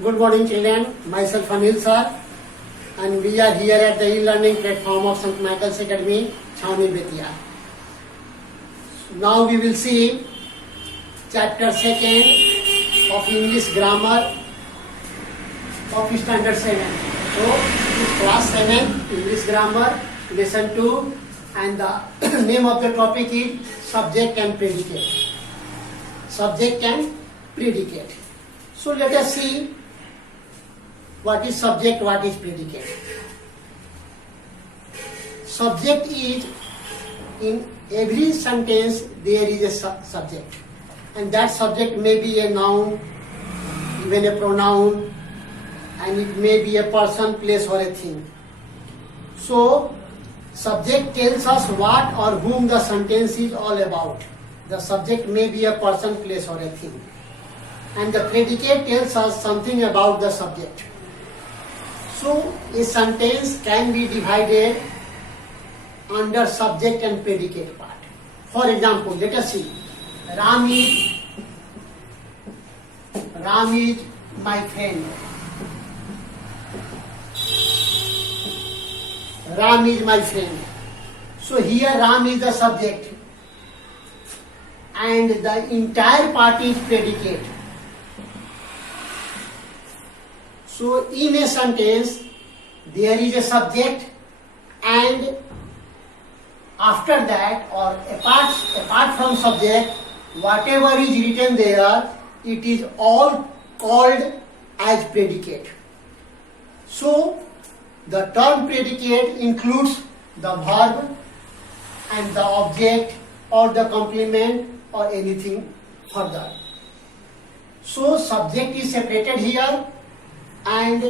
Good morning, children. Myself Anil sir, and we are here at the e-learning platform of St. Michael's Academy, Chhauni Betia. Now we will see chapter 2nd of English grammar of standard 7. So, it is class 7 English grammar, lesson 2, and the name of the topic is subject and predicate. Subject and predicate. So let us see what is subject, what is predicate. Subject is, in every sentence there is a subject, and that subject may be a noun, even a pronoun, and it may be a person, place or a thing. So subject tells us what or whom the sentence is all about. The subject may be a person, place or a thing. And the predicate tells us something about the subject. So a sentence can be divided under subject and predicate part. For example, let us see. Ram is my friend. Ram is my friend. So here Ram is the subject and the entire part is predicate. So in a sentence there is a subject, and after that, or apart from subject, whatever is written there, it is all called as predicate. So the term predicate includes the verb and the object or the complement or anything further. So subject is separated here, and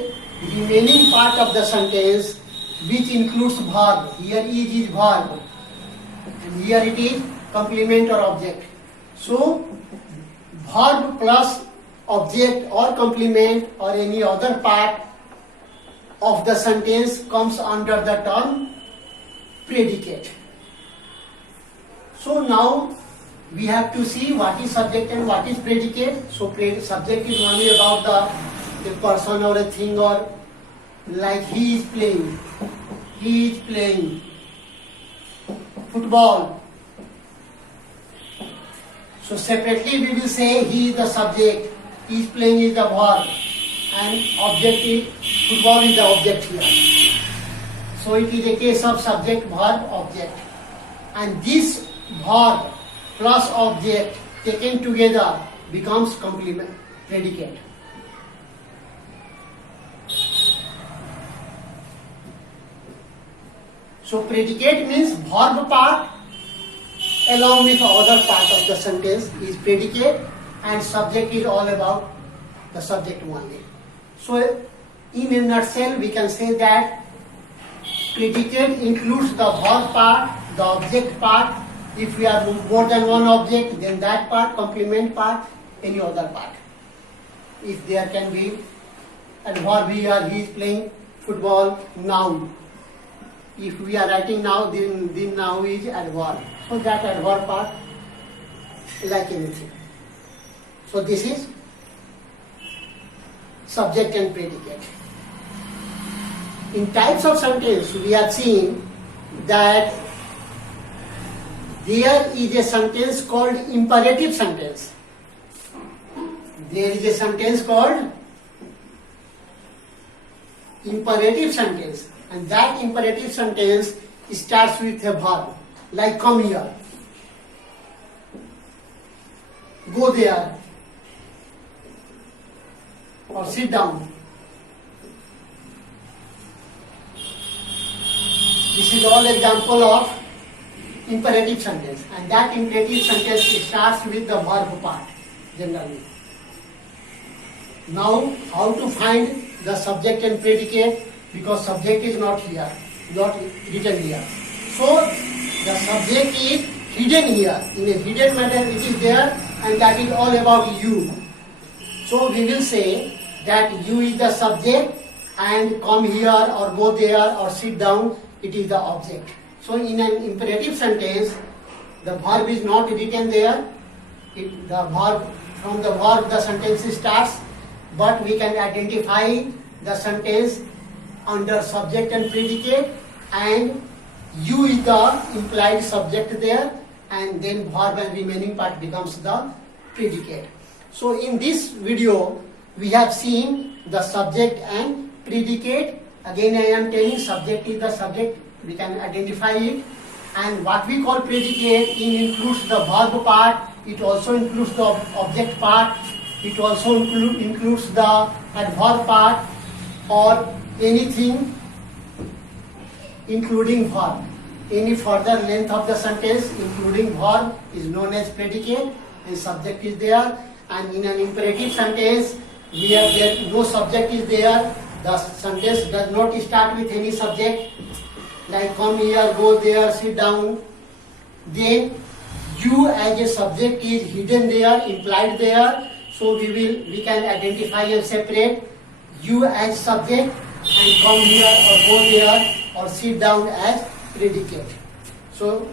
remaining part of the sentence which includes verb. Here is verb, and here it is complement or object. So verb plus object or complement or any other part of the sentence comes under the term predicate. So now we have to see what is subject and what is predicate. So subject is only about the person or a thing, or like he is playing football. So separately we will say he is the subject, he is playing is the verb, and object is football is the object here. So it is a case of subject, verb, object, and this verb plus object taken together becomes complement, predicate. So predicate means verb part along with other part of the sentence is predicate, and subject is all about the subject only. So in a nutshell we can say that predicate includes the verb part, the object part. If we have more than one object, then that part, complement part, any other part. If there can be a verb here, he is playing football, noun. If we are writing now, then now is adverb. So that adverb part, like anything. So this is subject and predicate. In types of sentence, we have seen that there is a sentence called imperative sentence. There is a sentence called imperative sentence, and that imperative sentence starts with a verb, like come here, go there, or sit down. This is all example of imperative sentence, and that imperative sentence starts with the verb part generally. Now how to find the subject and predicate, because subject is not here, not written here. So the subject is hidden here, in a hidden manner it is there, and that is all about you. So we will say that you is the subject, and come here or go there or sit down, it is the object. So in an imperative sentence, the verb is not written there. From the verb the sentence starts, but we can identify the sentence under subject and predicate, and you is the implied subject there, and then verb and remaining part becomes the predicate. So in this video we have seen the subject and predicate. Again I am telling, subject is the subject, we can identify it, and what we call predicate, it includes the verb part, it also includes the object part, it also includes the adverb part, or anything including verb. Any further length of the sentence including verb is known as predicate, and subject is there. And in an imperative sentence where there no subject is there, the sentence does not start with any subject, like come here, go there, sit down, then you as a subject is hidden there, implied there. So we can identify and separate you as subject and come here or go there or sit down as predicate. So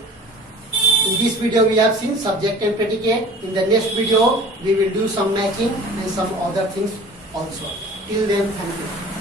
in this video we have seen subject and predicate. In the next video we will do some matching and some other things also. Till then, thank you.